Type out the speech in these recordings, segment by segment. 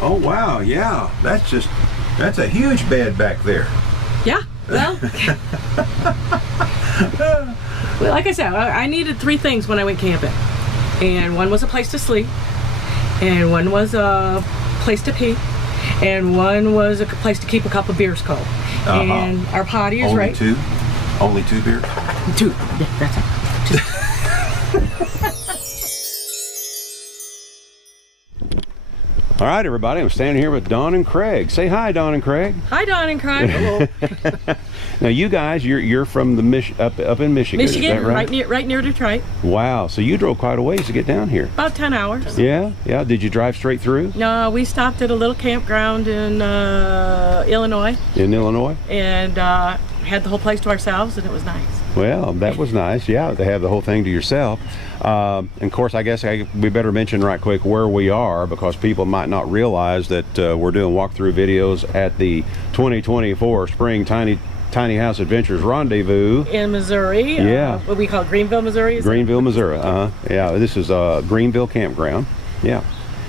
Oh wow, yeah. That's a huge bed back there. Yeah, well, well, like I said, I needed 3 things when I went camping. And one was a place to sleep, and one was a place to pee, and one was a place to keep a couple of beers cold. And our potty is right. Only 2 beers? 2. Yeah, that's it. All right, everybody. I'm standing here with Don and Craig. Say hi, Don and Craig. Hi, Don and Craig. Hello. Now, you guys, you're from the up in Michigan. Michigan, is that right? right near Detroit. Wow. So you drove quite a ways to get down here. About 10 hours. Yeah, yeah. Did you drive straight through? No, we stopped at a little campground in Illinois. In Illinois? And had the whole place to ourselves, and it was nice. Well, that was nice, yeah, to have the whole thing to yourself. And of course, I guess we better mention right quick where we are, because people might not realize that we're doing walkthrough videos at the 2024 Spring Tiny House Adventures Rendezvous. In Missouri. Yeah. What we call Greenville, Missouri? Greenville, Missouri. Yeah, this is Greenville Campground. Yeah.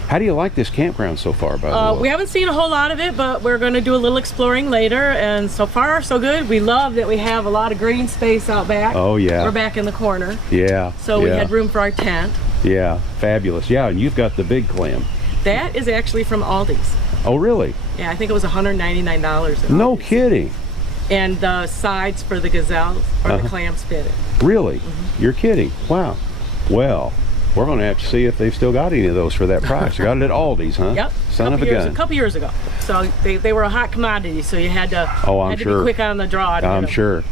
How do you like this campground so far, by the way? We haven't seen a whole lot of it, but we're going to do a little exploring later, and so far so good. We love that we have a lot of green space out back. Oh yeah. We're back in the corner. Yeah. So we had room for our tent. Yeah, fabulous. Yeah, and you've got the big clam. That is actually from Aldi's. Oh really? Yeah, I think it was $199. No kidding. And the sides for the gazelle or the clam spitted. Really? You're kidding? Wow. Well, we're going to have to see if they've still got any of those for that price. You got it at Aldi's, huh? Yep. Son of a gun. A couple years ago. So they were a hot commodity, so you had to, I'm sure. be quick on the draw. I'm sure.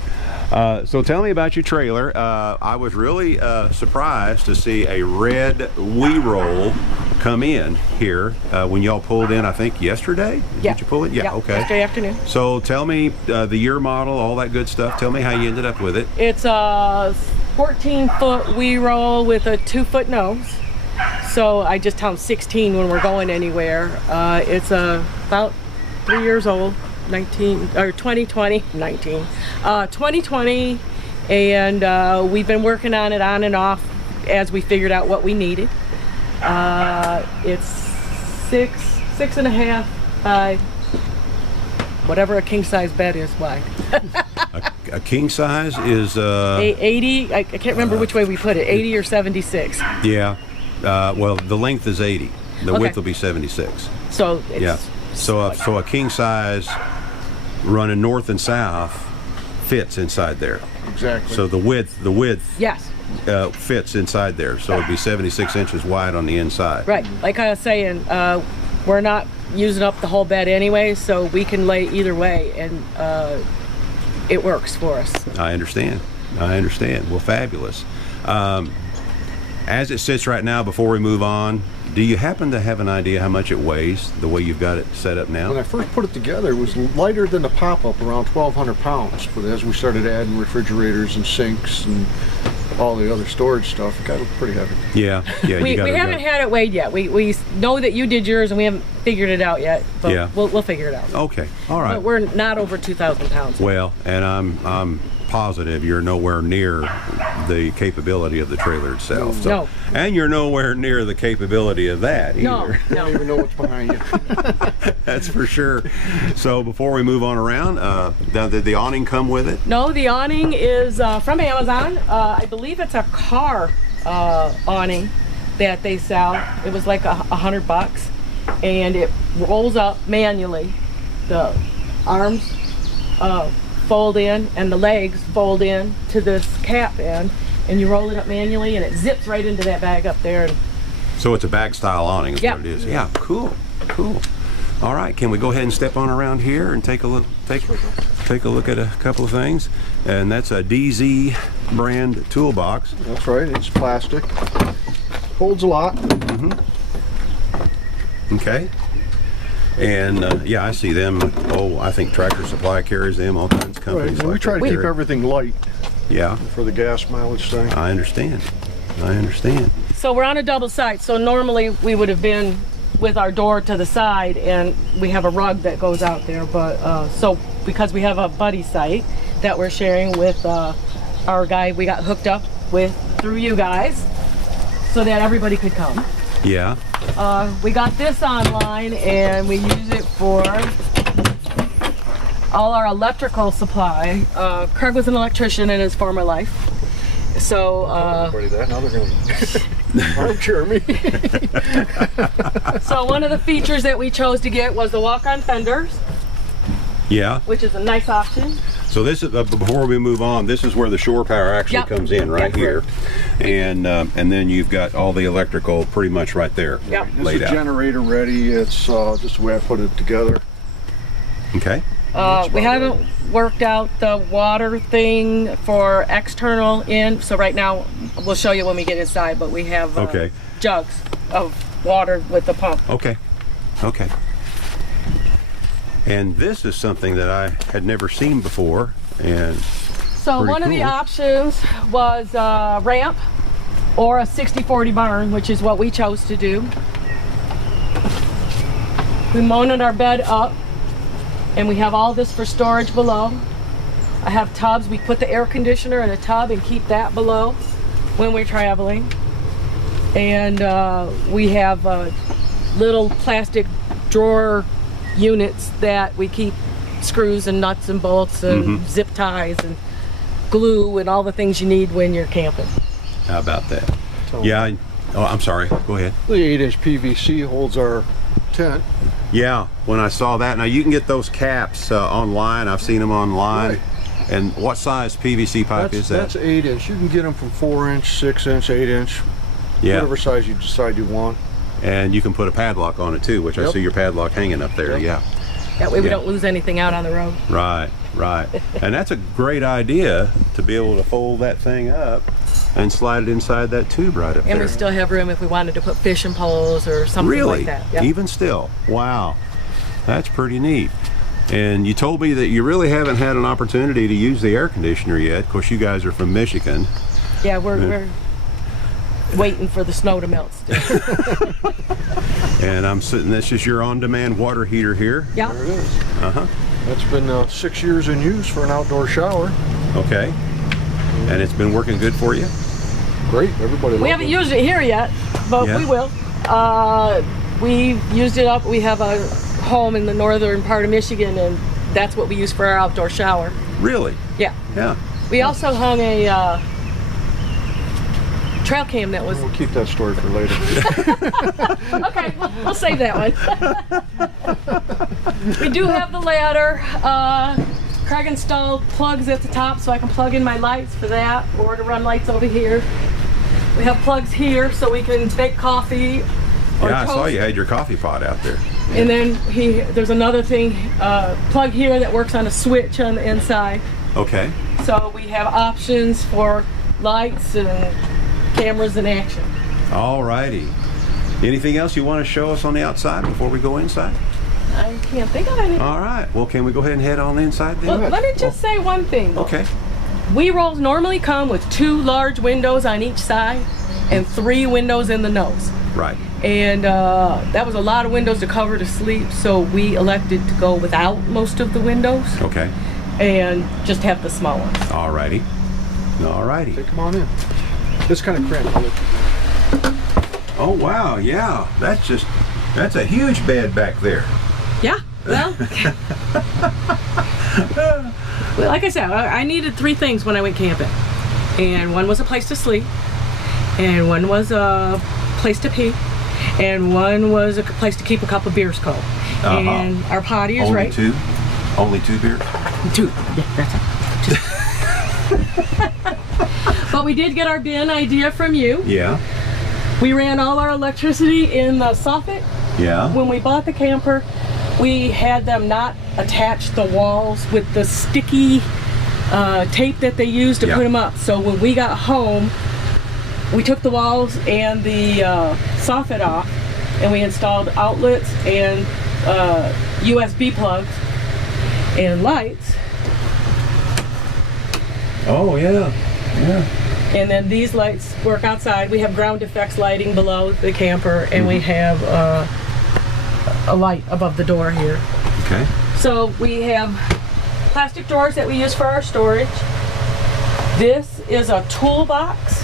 So tell me about your trailer. I was really surprised to see a red wee roll come in here when y'all pulled in, I think yesterday? Yeah. Did you pull it? Yeah, okay. Yesterday afternoon. So tell me the year model, all that good stuff. Tell me how you ended up with it. It's a 14-foot wee roll with a 2-foot nose. So I just tell them 16 when we're going anywhere. It's about 3 years old. 2020, and we've been working on it on and off as we figured out what we needed. It's 6.5 by whatever a king size bed is wide. A king size is 80. I can't remember which way we put it. 80 or 76. Yeah. Well, the length is 80. The width will be 76. So it's, yeah. So a king size running north and south fits inside there. Exactly. So the width yes. Fits inside there. So it'd be 76 inches wide on the inside. Right. Like I was saying, we're not using up the whole bed anyway, so we can lay either way, and it works for us. I understand. Well, fabulous. As it sits right now, before we move on, do you happen to have an idea how much it weighs, the way you've got it set up now? When I first put it together, it was lighter than the pop-up, around 1,200 pounds. But as we started adding refrigerators and sinks and all the other storage stuff, it got pretty heavy. Yeah. we haven't had it weighed yet. We know that you did yours, and we haven't figured it out yet. But yeah. we'll figure it out. Okay, all right. But we're not over 2,000 pounds. Well, and I'm positive you're nowhere near the capability of the trailer itself. So, no. And you're nowhere near the capability of that either. No. I don't even know what's behind you. That's for sure. So before we move on around, did the awning come with it? No, the awning is from Amazon. I believe it's a car awning that they sell. It was like $100, and it rolls up manually. The arms fold in and the legs fold in to this cap end, and you roll it up manually, and it zips right into that bag up there. And so it's a bag style awning is what it is. Yeah, cool. All right, can we go ahead and step on around here and take a look at a couple of things? And that's a DZ brand toolbox. That's right, it's plastic. Holds a lot. Okay. And yeah, I see them. Oh, I think Tractor Supply carries them. All kinds of companies. Right. We try to keep everything light. Yeah. For the gas mileage thing. I understand. So we're on a double site. So normally we would have been with our door to the side, and we have a rug that goes out there. But so because we have a buddy site that we're sharing with our guy, we got hooked up with through you guys, so that everybody could come. Yeah. We got this online and we use it for all our electrical supply. Craig was an electrician in his former life. So, Everybody that, now they're gonna armchair me. so one of the features that we chose to get was the walk-on fenders, Yeah. which is a nice option. So this is before we move on. This is where the shore power actually Yep. comes in, right Yep. here, and then you've got all the electrical pretty much right there, Yep. This laid is out. generator ready. It's just the way I put it together. Okay. We haven't worked out the water thing for external in, so right now we'll show you when we get inside, but we have Okay. jugs of water with the pump. Okay. Okay. And this is something that I had never seen before, and So Pretty one of the cool. options was a ramp or a 60-40 barn, which is what we chose to do. We mounted our bed up and we have all this for storage below. I have tubs. We put the air conditioner in a tub and keep that below when we're traveling. And we have little plastic drawer units that we keep screws and nuts and bolts and zip ties and glue and all the things you need when you're camping. how about that? Yeah. I'm sorry. Go ahead. The 8-inch PVC holds our tent. Yeah. When I saw that, now you can get those caps online. I've seen them online. Right. And what size PVC pipe is that? That's 8-inch. You can get them from 4-inch, 6-inch, 8-inch, Yeah. whatever size you decide you want. And you can put a padlock on it too, which I Yep. see your padlock hanging up there. Yep. Yeah. That way we Yeah. don't lose anything out on the road. Right, right. And that's a great idea to be able to fold that thing up and slide it inside that tube right up And there. we still have room if we wanted to put fishing poles or something Really? like that. Yep. Even still? Wow. That's pretty neat. And you told me that you really haven't had an opportunity to use the air conditioner yet. Of course, you guys are from Michigan. Yeah, we're waiting for the snow to melt still. And I'm sitting, this is your on-demand water heater here. Yeah. There it is. Uh-huh. That's been 6 years in use for an outdoor shower. Okay. And it's been working good for you? Great. Everybody We loves haven't it. used it here yet, but Yeah. we will. We've used it up. We have a home in the northern part of Michigan, and that's what we use for our outdoor shower. Really? Yeah. Yeah. We also hung a trail cam that was... We'll keep that story for later. Okay, we'll save that one. We do have the ladder. Craig installed plugs at the top so I can plug in my lights for that, or to run lights over here. We have plugs here so we can bake coffee or Yeah, I saw toast. you had your coffee pot out there. And then there's another thing, plug here that works on a switch on the inside. Okay. So we have options for lights and cameras in action. All righty. Anything else you want to show us on the outside before we go inside? I can't think of anything. All right. Well, can we go ahead and head on the inside then? Let me just say one thing. Okay. We rolls normally come with 2 large windows on each side and 3 windows in the nose. Right. And that was a lot of windows to cover to sleep, so we elected to go without most of the windows Okay. and just have the small ones. All righty. All righty. Hey, come on in. It's kind of cramped. I'll let you- Oh, wow. Yeah. That's a huge bed back there. Yeah, well, well, like I said, I needed 3 things when I went camping. And one was a place to sleep, and one was a place to pee, and one was a place to keep a couple beers cold. And our potty is Only right. 2? Only 2 beers? 2. Yeah, that's it. 2. But we did get our bin idea from you. Yeah. We ran all our electricity in the soffit. Yeah. When we bought the camper, we had them not attach the walls with the sticky tape that they use to Yeah. put them up. So when we got home, we took the walls and the soffit off, and we installed outlets and USB plugs and lights. Oh, yeah. Yeah. And then these lights work outside. We have ground effects lighting below the camper, and we have a light above the door here. Okay. So we have plastic drawers that we use for our storage. This is a toolbox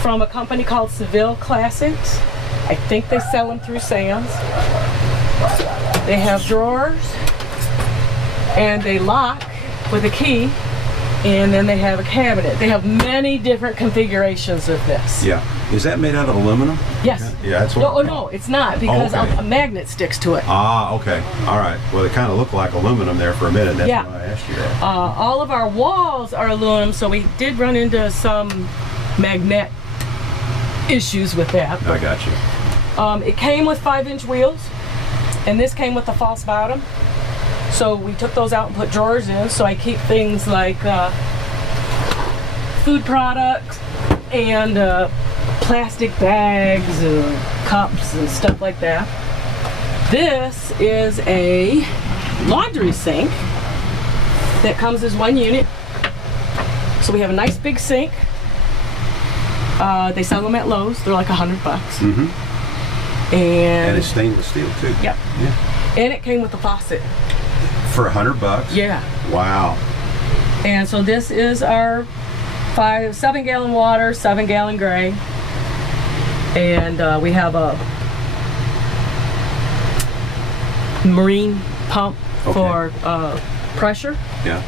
from a company called Seville Classics. I think they sell them through Sam's. They have drawers, and they lock with a key, and then they have a cabinet. They have many different configurations of this. Yeah. Is that made out of aluminum? Yes. Yeah, that's what. No, it's not, because okay. a magnet sticks to it. Ah, okay. All right. Well, it kind of looked like aluminum there for a minute. That's Yeah. why I asked you that. All of our walls are aluminum, so we did run into some magnet issues with that. I got you. It came with 5-inch wheels, and this came with a false bottom. So we took those out and put drawers in, so I keep things like food products and plastic bags and cups and stuff like that. This is a laundry sink that comes as one unit. So we have a nice big sink. They sell them at Lowe's. They're like $100. Mm-hmm. And it's stainless steel too. Yep. Yeah. And it came with a faucet. For $100? Yeah. Wow. And so this is our 7-gallon water, 7-gallon gray. And we have a marine pump for pressure. Yeah.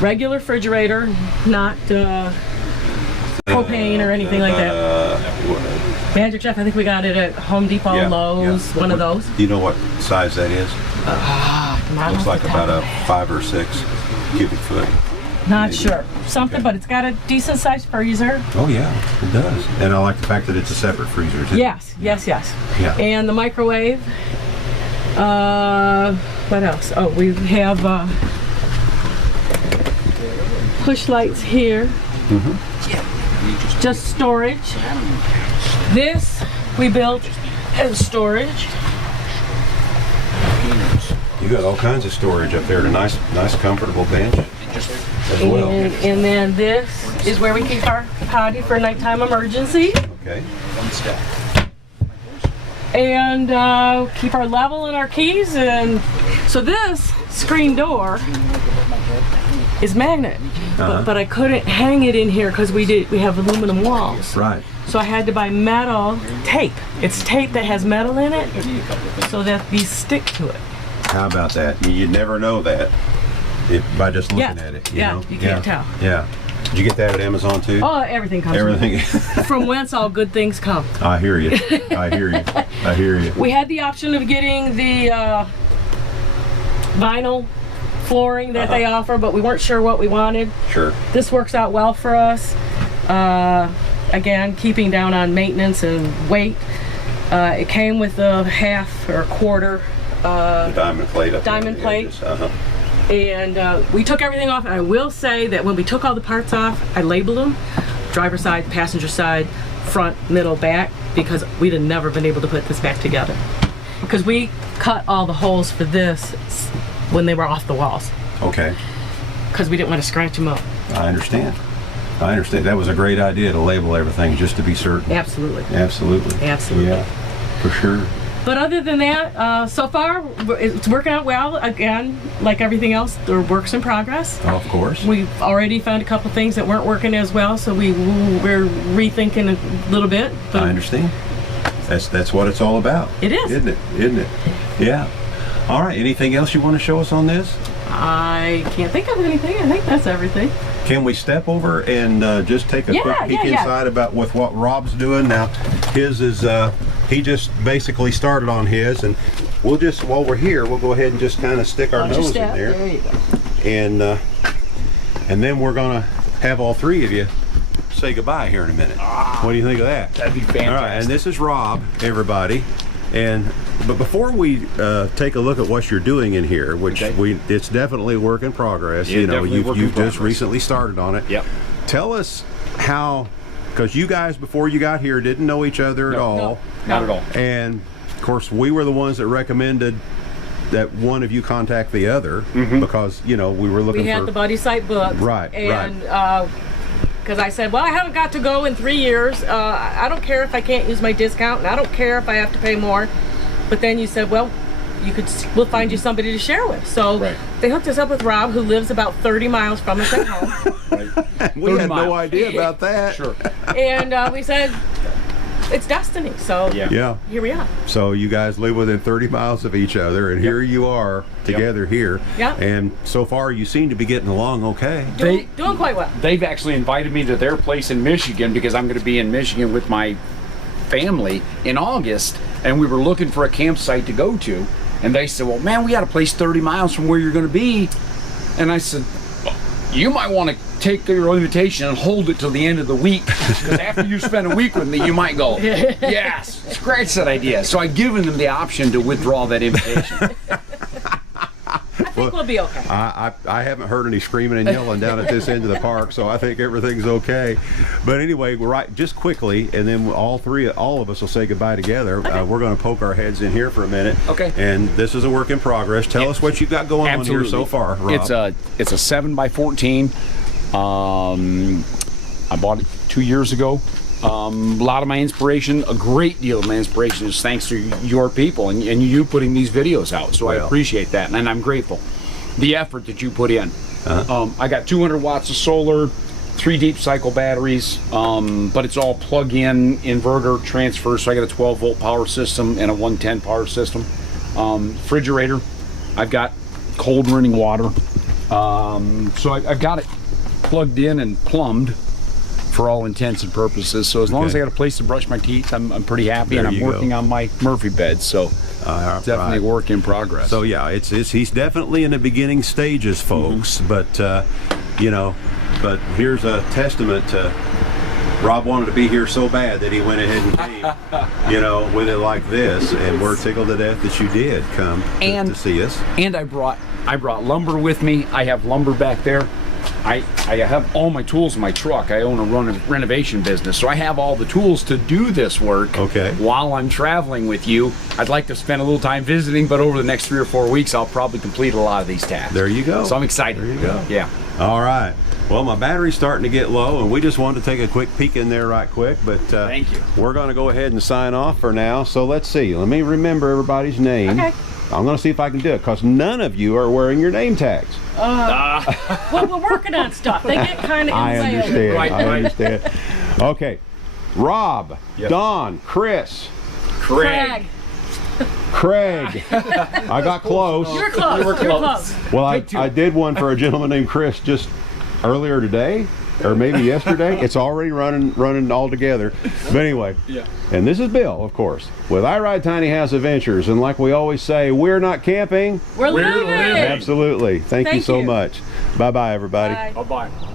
Regular refrigerator, not propane or anything like that. Magic Chef, I think we got it at Home Depot, Yeah, Lowe's, yeah. one of those. Do you know what size that is? Not Looks off like the top about of a my head. 5 or 6 cubic foot. Not maybe. sure. Something, Okay. but it's got a decent sized freezer. Oh yeah, it does. And I like the fact that it's a separate freezer too. Yes. Yeah. And the microwave. What else? Oh, we have push lights here. Mm-hmm. Just storage. This we built as storage. You got all kinds of storage up there. A nice comfortable bench as well. And then this is where we keep our potty for nighttime emergency. Okay. And keep our level and our keys. And so this screen door is magnet, but I couldn't hang it in here because we have aluminum walls. Right. So I had to buy metal tape. It's tape that has metal in it, so that these stick to it. How about that? You'd never know that by just looking at it. You know? You can't tell. Yeah. Did you get that at Amazon too? Oh, everything comes with Everything. it. From whence all good things come. I hear you. I hear you. I hear you. We had the option of getting the vinyl flooring that they offer, but we weren't sure what we wanted. Sure. This works out well for us. Again, keeping down on maintenance and weight. It came with a half or a quarter The diamond plate up there on diamond the plate. edges. And we took everything off, and I will say that when we took all the parts off, I labeled them: driver side, passenger side, front, middle, back, because we'd have never been able to put this back together. Because we cut all the holes for this when they were off the walls, Okay. because we didn't want to scratch them up. I understand. I understand. That was a great idea to label everything just to be certain. Absolutely. Absolutely. Absolutely. Yeah, for sure. But other than that, so far it's working out well. Again, like everything else, there are works in progress. Oh, of course. We've already found a couple things that weren't working as well, so we're rethinking a little bit. But I understand. That's what it's all about. It is. Isn't it? Isn't it? Yeah. All right. Anything else you want to show us on this? I can't think of anything. I think that's everything. Can we step over and just take a quick peek inside about with what Rob's doing now? His is he just basically started on his, and we'll just, while we're here, we'll go ahead and just kind of stick our nose in there. There you go. And then we're gonna have all three of you say goodbye here in a minute. What do you think of that? That'd be fantastic. All right, and this is Rob, everybody. But before we take a look at what you're doing in here, which it's definitely a work in progress. Yeah, you know, definitely work in you've just progress. recently started on it. Yep. Tell us how, because you guys before you got here didn't know each other at all. No. Not at all. And of course, we were the ones that recommended that one of you contact the other because we were looking We had for the buddy site booked. Right, And because I said, well, I haven't got to go in 3 years. I don't care if I can't use my discount, and I don't care if I have to pay more. But then you said, well, we'll find you somebody to share with. So they hooked us up with Rob, who lives about 30 miles from us at home. we had no 30 miles. idea about that. Sure. And we said, it's destiny. So Yeah. here we are. So you guys live within 30 miles of each other, and here you are together here. Yeah. And so far, you seem to be getting along okay. Doing quite well. They've actually invited me to their place in Michigan because I'm going to be in Michigan with my family in August, and we were looking for a campsite to go to, and they said, well, man, we got a place 30 miles from where you're going to be. And I said, you might want to take your invitation and hold it till the end of the week, because after you spend a week with me, you might go, yes, scratch that idea. So I've given them the option to withdraw that invitation. I think we'll be okay. I haven't heard any screaming and yelling down at this end of the park, so I think everything's okay. But anyway, we're right, just quickly, and then all of us will say goodbye together. Okay. We're going to poke our heads in here for a minute. Okay. And this is a work in progress. Tell us what you've got going on here so far, Rob. It's a 7x14. I bought it 2 years ago. A lot of my inspiration, a great deal of my inspiration is thanks to your people and you putting these videos out. So I appreciate that, and I'm grateful. The effort that you put in. I got 200 watts of solar, 3 deep cycle batteries, but it's all plug-in inverter transfer. So I got a 12-volt power system and a 110 power system. Refrigerator. I've got cold running water. So I've got it plugged in and plumbed for all intents and purposes. So as long as I got a place to brush my teeth, I'm pretty happy. There and I'm you working on my Murphy bed. So definitely a work in progress. So yeah, he's definitely in the beginning stages, folks. But you know, but here's a testament to Rob wanted to be here so bad that he went ahead and came, you know, with it like this, and we're tickled to death that you did come to see us. And I brought lumber with me. I have lumber back there. I have all my tools in my truck. I own a renovation business, so I have all the tools to do this work. Okay. While I'm traveling with you, I'd like to spend a little time visiting, but over the next 3 or 4 weeks, I'll probably complete a lot of these tasks. There you go. So I'm excited. There you go. Yeah. All right. Well, my battery's starting to get low, and we just wanted to take a quick peek in there right quick, but thank you. We're going to go ahead and sign off for now. So let's see. Let me remember everybody's name. Okay. I'm going to see if I can do it, because none of you are wearing your name tags. Well, we're working on stuff. They get kind of I understand. Right, I right. understand. Okay. Rob, Yep. Don, Chris, Craig. Craig. I got close. You're close. You were You're close. close. Well, I did one for a gentleman named Chris just earlier today, or maybe yesterday. It's already running all together. But anyway, Yeah. And this is Bill, of course, with I Ride Tiny House Adventures. And like we always say, we're not camping. We're living. living. Absolutely. Thank you Thank so you. much. Bye-bye, everybody. Bye. Bye-bye.